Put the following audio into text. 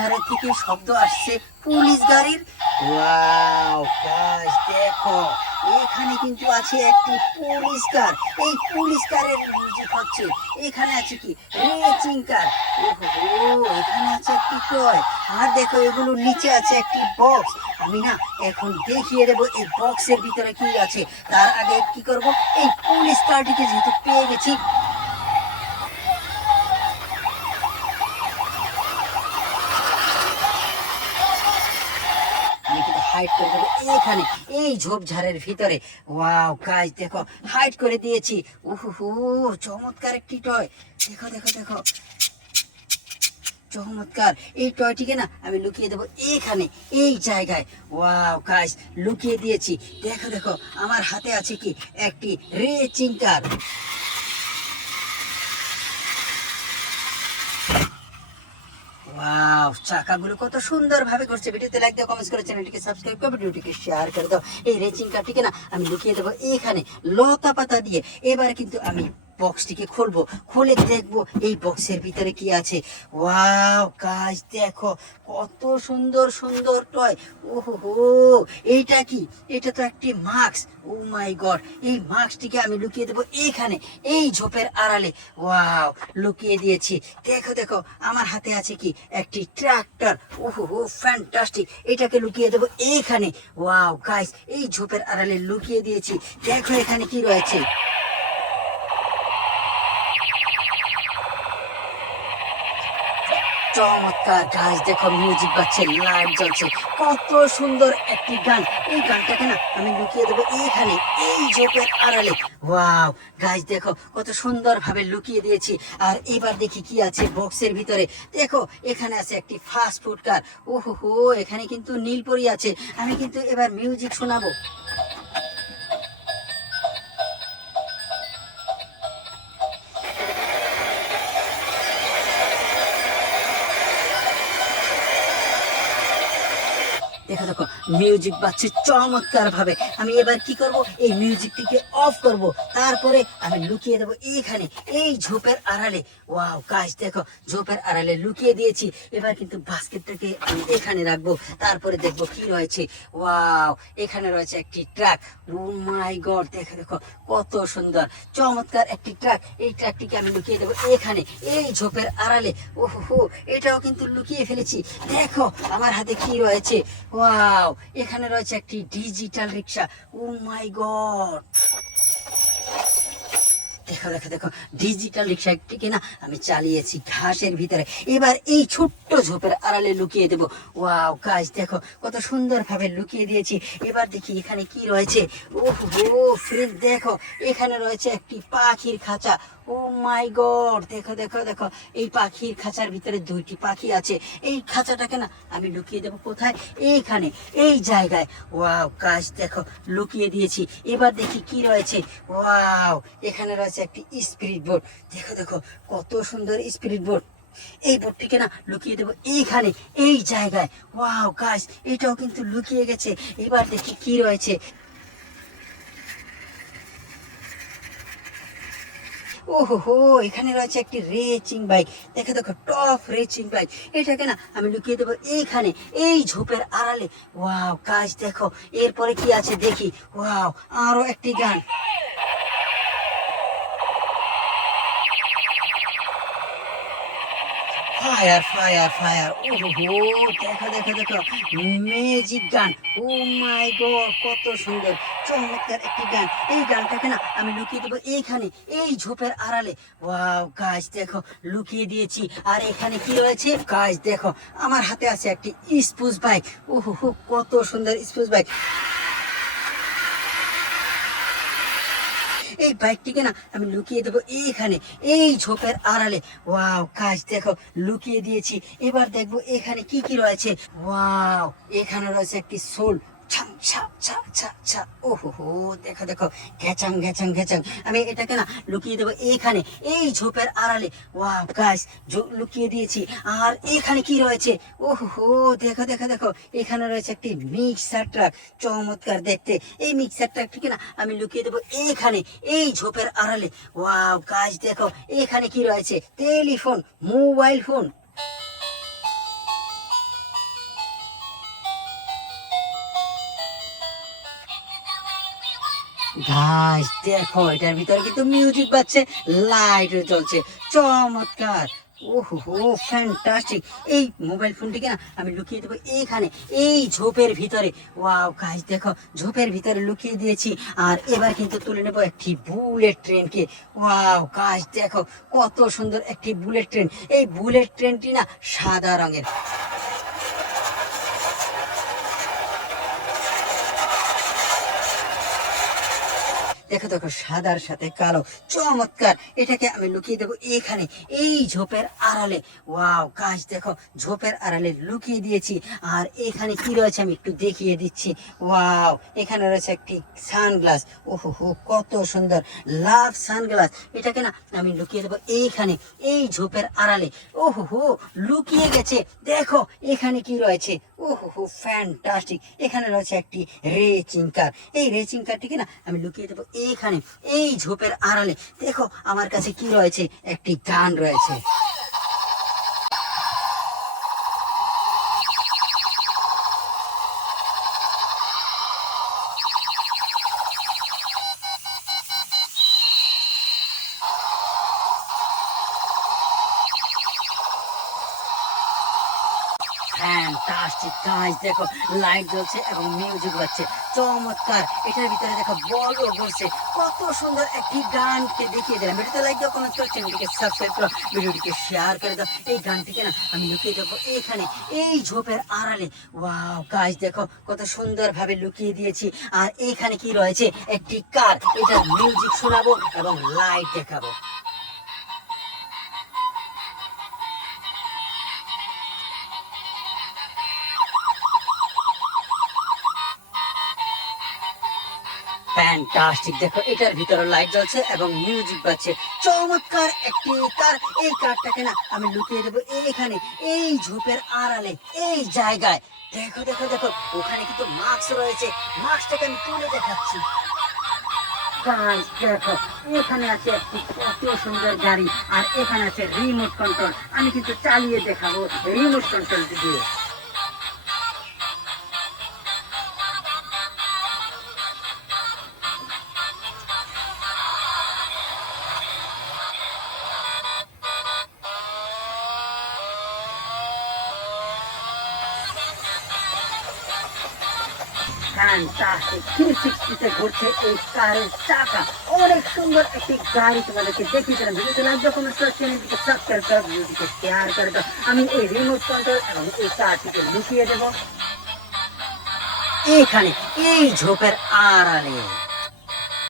ঝাড় থেকে শব্দ আসছে পুলিশ গাড়ির। ওয়াও গাইস দেখো, এখানে কিন্তু আছে একটি পুলিশ কার। এই পুলিশ কারের মিউজিক হচ্ছে। এখানে আছে কি রেসিং কার। ওহো, এখানে আছে একটি টয়। আর দেখো এগুলোর নিচে আছে একটি বক্স। আমি না এখন দেখিয়ে দেবো এই বক্সের ভিতরে কি আছে। তার আগে কি করব, এই পুলিশ কারটিকে যেহেতু পেয়ে গেছি, আমি কিন্তু হাইড করে দেবো এখানে এই ঝোপঝাড়ের ভিতরে। ওয়াও গাইস দেখো, হাইড করে দিয়েছি। উহু, চমৎকার একটি টয়। দেখো দেখো দেখো, চমৎকার। এই টয়টিকে না আমি লুকিয়ে দেবো এখানে এই জায়গায়। ওয়াও গাইস, লুকিয়ে দিয়েছি। দেখো দেখো, আমার হাতে আছে কি একটি রেসিং কার। ওয়াও, চাকাগুলো কত সুন্দর ভাবে করছে। ভিডিওতে লাইক দাও, কমেন্টস করে চ্যানেলটিকে সাবস্ক্রাইব করো, ভিডিওটিকে শেয়ার করে দাও। এই রেসিং কারটিকে না আমি লুকিয়ে দেবো এখানে লতা পাতা দিয়ে। এবার কিন্তু আমি বক্সটিকে খুলবো, খুলে দেখবো এই বক্সের ভিতরে কি আছে। ওয়াও গাইস দেখো, কত সুন্দর সুন্দর টয়। ওহো, এইটা কি? এটা তো একটি মাস্ক। ও মাই গড, এই মাস্কটিকে আমি লুকিয়ে দেবো এখানে এই ঝোপের আড়ালে। ওয়াও, লুকিয়ে দিয়েছি। দেখো দেখো, আমার হাতে আছে কি একটি ট্রাক্টর। ওহো, ফ্যান্টাস্টিক। এটাকে লুকিয়ে দেবো এইখানে। ওয়াও গাইস, এই ঝোপের আড়ালে লুকিয়ে দিয়েছি। দেখো এখানে কি রয়েছে। চমৎকার গাছ দেখো, মিউজিক বাজছে, লাইট জ্বলছে, কত সুন্দর একটি গান। এই গানটাকে না আমি লুকিয়ে দেবো এইখানে এই ঝোপের আড়ালে। ওয়াও গাছ দেখো, কত সুন্দর ভাবে লুকিয়ে দিয়েছি। আর এবার দেখি কি আছে বক্সের ভিতরে। দেখো এখানে আছে একটি ফাস্ট ফুড কার। ওহো, এখানে কিন্তু নীলপরি আছে। আমি কিন্তু এবার মিউজিক শোনাবো। দেখো দেখো, মিউজিক বাজছে চমৎকার ভাবে। আমি এবার কি করব, এই মিউজিকটিকে অফ করব। তারপরে আমি লুকিয়ে দেবো এইখানে এই ঝোপের আড়ালে। ওয়াও গাইস দেখো, ঝোপের আড়ালে লুকিয়ে দিয়েছি। এবার কিন্তু বাস্কেটটাকে আমি এখানে রাখবো। তারপরে দেখবো কি রয়েছে। ওয়াও, এখানে রয়েছে একটি ট্রাক। ও মাই গড, দেখো দেখো, কত সুন্দর চমৎকার একটি ট্রাক। এই ট্রাকটিকে আমি লুকিয়ে দেবো এখানে এই ঝোপের আড়ালে। ওহো, এটাও কিন্তু লুকিয়ে ফেলেছি। দেখো আমার হাতে কি রয়েছে। ওয়াও, এখানে রয়েছে একটি ডিজিটাল রিক্সা। ও মাই গড, দেখো দেখো দেখো, ডিজিটাল রিক্সাটিকে না আমি চালিয়েছি ঘাসের ভিতরে। এবার এই ছোট্ট ঝোপের আড়ালে লুকিয়ে দেবো। ওয়াও গাইস দেখো, কত সুন্দর ভাবে লুকিয়ে দিয়েছি। এবার দেখি এখানে কি রয়েছে। ওহো ফ্রেন্ড দেখো, এখানে রয়েছে একটি পাখির খাঁচা। ও মাই গড, দেখো দেখো দেখো, এই পাখির খাঁচার ভিতরে দুইটি পাখি আছে। এই খাঁচাটাকে না আমি লুকিয়ে দেবো কোথায়, এইখানে এই জায়গায়। ওয়াও গাইস দেখো, লুকিয়ে দিয়েছি। এবার দেখি কি রয়েছে। ওয়াও, এখানে রয়েছে একটি স্পিরিট বোর্ড। দেখো দেখো, কত সুন্দর স্পিরিট বোর্ড। এই বোর্ডটিকে না লুকিয়ে দেবো এইখানে এই জায়গায়। ওয়াও গাইস, এটাও কিন্তু লুকিয়ে গেছে। এবার দেখি কি রয়েছে। ওহো, এখানে রয়েছে একটি রেসিং বাইক। দেখো দেখো, টপ রেসিং বাইক। এটাকে না আমি লুকিয়ে দেবো এইখানে এই ঝোপের আড়ালে। ওয়াও গাইস দেখো, এরপরে কি আছে দেখি। ওয়াও, আরো একটি গান। Fire fire fire. ওহো, দেখো দেখো দেখো, ম্যাজিক গান। ও মাই গড, কত সুন্দর চমৎকার একটি গান। এই গানটাকে না আমি লুকিয়ে দেবো এইখানে এই ঝোপের আড়ালে। ওয়াও গাইস দেখো, লুকিয়ে দিয়েছি। আর এখানে কি রয়েছে গাইস দেখো, আমার হাতে আছে একটি স্পুস বাইক। ওহো, কত সুন্দর স্পুস বাইক। এই বাইকটিকে না আমি লুকিয়ে দেবো এইখানে এই ঝোপের আড়ালে। ওয়াও গাইস দেখো, লুকিয়ে দিয়েছি। এবার দেখবো এখানে কি কি রয়েছে। ওয়াও, এখানে রয়েছে একটি সোল। ওহো, দেখো দেখো, ঘেচাং ঘেচাং ঘেচাং। আমি এটাকে না লুকিয়ে দেবো এইখানে এই ঝোপের আড়ালে। ওয়াও গাইস, লুকিয়ে দিয়েছি। আর এখানে কি রয়েছে। ওহো, দেখো দেখো দেখো, এখানে রয়েছে একটি মিক্সার ট্রাক। চমৎকার দেখতে এই মিক্সার ট্রাকটিকে না আমি লুকিয়ে দেবো এইখানে এই ঝোপের আড়ালে। ওয়াও গাইস দেখো, এখানে কি রয়েছে। Telephone, mobile phone. গাইস দেখো এটার ভিতরে কিন্তু মিউজিক বাজছে, লাইট জ্বলছে, চমৎকার। ওহো ফ্যান্টাস্টিক। এই মোবাইল ফোনটিকে না আমি লুকিয়ে দেবো এইখানে, এই ঝোপের ভিতরে। ওয়াও গাইস দেখো ঝোপের ভিতরে লুকিয়ে দিয়েছি। আর এবার কিন্তু তুলে নেবো একটি বুলেট ট্রেনকে। ওয়াও গাইস দেখো কত সুন্দর একটি বুলেট ট্রেন। এই বুলেট ট্রেনটি না সাদা রঙের। দেখো দেখো সাদার সাথে কালো, চমৎকার। এটাকে আমি লুকিয়ে দেবো এখানে, এই ঝোপের আড়ালে। ওয়াও গাছ দেখো ঝোপের আড়ালে লুকিয়ে দিয়েছি। আর এখানে কি রয়েছে আমি একটু দেখিয়ে দিচ্ছি। ওয়াও এখানে রয়েছে একটি সানগ্লাস। ওহো হো কত সুন্দর, লাভ সানগ্লাস। এটাকে না আমি লুকিয়ে দেবো এইখানে, এই ঝোপের আড়ালে। ওহো হো লুকিয়ে গেছে। দেখো এখানে কি রয়েছে। ওহো হো ফ্যান্টাস্টিক। এখানে রয়েছে একটি রেচিং কার। এই রেচিং কারটিকে না আমি লুকিয়ে দেবো এইখানে, এই ঝোপের আড়ালে। দেখো আমার কাছে কি রয়েছে, একটি গান রয়েছে। ফ্যান্টাস্টিক গাইস দেখো লাইট জ্বলছে এবং মিউজিক বাজছে, চমৎকার। এটার ভিতরে দেখো বলও বলছে, কত সুন্দর একটি গানকে দেখিয়ে দিলাম। ভিডিওতে লাইক দাও, কমেন্ট করো, চ্যানেলটিকে সাবস্ক্রাইব করো, ভিডিওটিকে শেয়ার করে দাও। এই গানটিকে না আমি লুকিয়ে দেবো এখানে, এই ঝোপের আড়ালে। ওয়াও গাইস দেখো কত সুন্দর ভাবে লুকিয়ে দিয়েছি। আর এখানে কি রয়েছে, একটি কার। এটা মিউজিক শোনাবো এবং লাইট দেখাবো। ফ্যান্টাস্টিক দেখো এটার ভিতরে লাইট জ্বলছে এবং মিউজিক বাজছে, চমৎকার একটি কার। এই কারটাকে না আমি লুকিয়ে দেবো এইখানে, এই ঝোপের আড়ালে, এই জায়গায়। দেখো দেখো দেখো ওখানে কিন্তু মাস্ক রয়েছে, মাস্কটাকে আমি তুলে দেখাচ্ছি। গাইস দেখো এখানে আছে একটি কত সুন্দর গাড়ি, আর এখানে আছে রিমোট কন্ট্রোল। আমি কিন্তু চালিয়ে দেখাবো রিমোট কন্ট্রোল দিয়ে। ফ্যান্টাস্টিক 360 তে ঘুরছে এই কারের চাকা। অনেক সুন্দর একটি গাড়ি তোমাদেরকে দেখিয়ে দিলাম। ভিডিওতে লাইক দাও, কমেন্ট করো, চ্যানেলটিকে সাবস্ক্রাইব করো, ভিডিওটিকে শেয়ার করে দাও। আমি এই রিমোট কন্ট্রোল এবং এই কারটিকে লুকিয়ে দেবো এখানে, এই ঝোপের আড়ালে।